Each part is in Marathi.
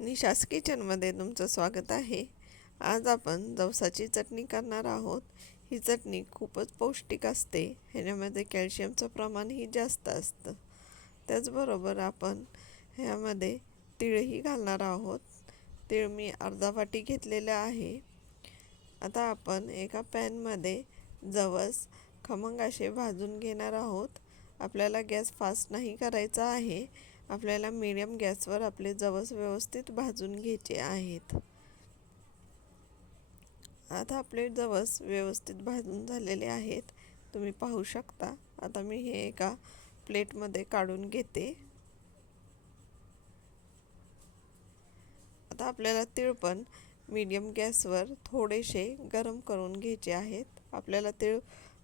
निशास किचनमध्ये तुमचं स्वागत आहे। आज आपण जवसाची चटणी करणार आहोत। ही चटणी खूपच पौष्टिक असते। ह्यामध्ये कॅल्शियमचं प्रमाणही जास्त असतं। त्याचबरोबर आपण ह्यामध्ये तीळही घालणार आहोत। तीळ मी अर्धा वाटी घेतलेले आहे। आता आपण एका पॅनमध्ये जवस खमंग असे भाजून घेणार आहोत। आपल्याला गॅस फास्ट नाही करायचा आहे। आपल्याला मीडियम गॅसवर आपले जवस व्यवस्थित भाजून घ्यायचे आहेत। आता आपले जवस व्यवस्थित भाजून झालेले आहेत, तुम्ही पाहू शकता। आता मी हे एका प्लेटमध्ये काढून घेते। आता आपल्याला तीळ पण मीडियम गॅसवर थोडेसे गरम करून घ्यायचे आहेत। आपल्याला तीळ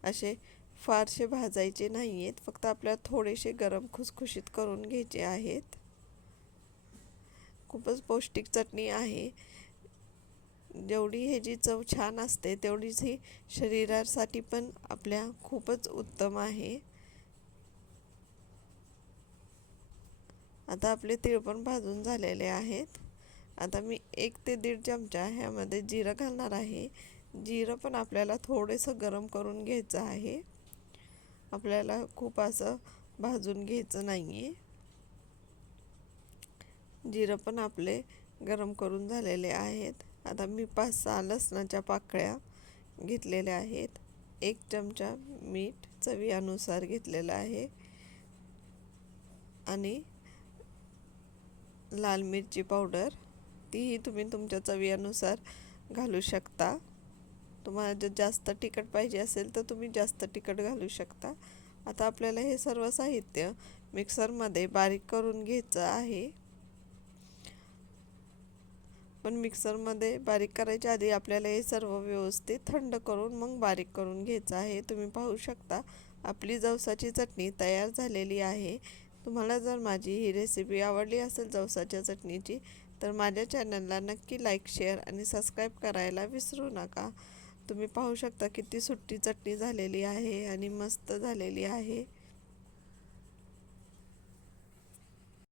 असे फारसे भाजायचे नाहीयेत, फक्त आपल्याला थोडेसे गरम खुसखुशीत करून घ्यायचे आहेत। खूपच पौष्टिक चटणी आहे। जेवढी ह्याची चव छान असते तेवढीच ही शरीरासाठी पण आपल्या खूपच उत्तम आहे। आता आपले तीळ पण भाजून झालेले आहेत। आता मी 1 ते 1.5 चमचा ह्यामध्ये जिरं घालणार आहे। जिरं पण आपल्याला थोडेसं गरम करून घ्यायचं आहे। आपल्याला खूप असं भाजून घ्यायचं नाहीये। जिरं पण आपले गरम करून झालेले आहेत। आता मी 5-6 लसणाच्या पाकळ्या घेतलेल्या आहेत। 1 चमचा मीठ चवीनुसार घेतलेलं आहे आणि लाल मिरची पावडर, तीही तुम्ही तुमच्या चवीनुसार घालू शकता। तुम्हाला जर जास्त तिखट पाहिजे असेल तर तुम्ही जास्त तिखट घालू शकता। आता आपल्याला हे सर्व साहित्य मिक्सरमध्ये बारीक करून घ्यायचं आहे। पण मिक्सरमध्ये बारीक करायच्या आधी आपल्याला हे सर्व व्यवस्थित थंड करून मग बारीक करून घ्यायचं आहे। तुम्ही पाहू शकता आपली जवसाची चटणी तयार झालेली आहे। तुम्हाला जर माझी ही रेसिपी आवडली असेल जवसाच्या चटणीची, तर माझ्या चॅनलला नक्की लाईक, शेअर आणि सबस्क्राईब करायला विसरू नका। तुम्ही पाहू शकता किती सुट्टी चटणी झालेली आहे आणि मस्त झालेली आहे।